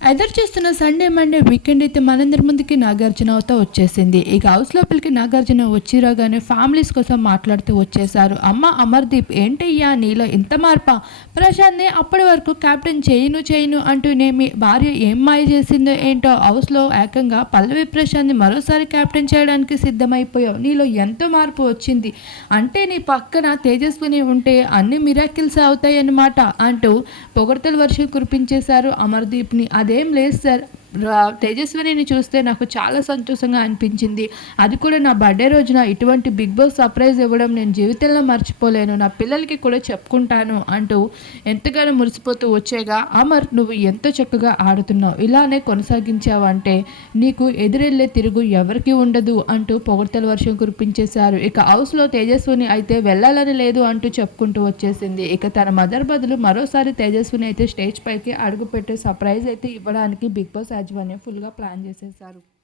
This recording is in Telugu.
ఎదురు చేస్తున్న సండే మండే వీకెండ్ అయితే మనందరి ముందుకి నాగార్జున అవుతా వచ్చేసింది. ఇక హౌస్ లోపలికి నాగార్జున వచ్చి రాగానే ఫ్యామిలీస్ కోసం మాట్లాడుతూ వచ్చేసారు అమ్మ అమర్దీప్ ఏంటయ్యా నీలో ఇంత మార్పా? ప్రశాంత్ని అప్పటి వరకు కెప్టెన్ చేయను చేయను అంటూనే మీ భార్య ఏం మాయ చేసిందో ఏంటో హౌస్లో ఏకంగా పల్లవి ప్రశాంత్ని మరోసారి కెప్టెన్ చేయడానికి సిద్ధమైపోయావు. నీలో ఎంతో మార్పు వచ్చింది. అంటే నీ పక్కన తేజస్విని ఉంటే అన్ని మిరాకిల్స్ అవుతాయి అన్నమాట అంటూ పొగడతల వర్షం కురిపించేశారు అమర్దీప్ని. అది లేదు సార్. తేజస్విని తేజస్వినిని చూస్తే నాకు చాలా సంతోషంగా అనిపించింది. అది కూడా నా బర్త్డే రోజున ఇటువంటి బిగ్ బాస్ సర్ప్రైజ్ ఇవ్వడం నేను జీవితంలో మర్చిపోలేను. నా పిల్లలకి కూడా చెప్పుకుంటాను అంటూ ఎంతగానో మురిసిపోతూ వచ్చేగా అమర్ నువ్వు ఎంతో చక్కగా ఆడుతున్నావు. ఇలానే కొనసాగించావంటే నీకు ఎదురెళ్ళే తిరుగు ఎవరికి ఉండదు అంటూ పొగడ్తల వర్షం కురిపించేశారు. ఇక హౌస్లో తేజస్విని అయితే వెళ్ళాలని లేదు అంటూ చెప్పుకుంటూ వచ్చేసింది. ఇక తన మదర్ బదులు మరోసారి తేజస్విని అయితే స్టేజ్ పైకి అడుగుపెట్టి సర్ప్రైజ్ అయితే ఇవ్వడానికి బిగ్ బాస్ యాజమాన్యం ఫుల్గా ప్లాన్ చేసేసారు.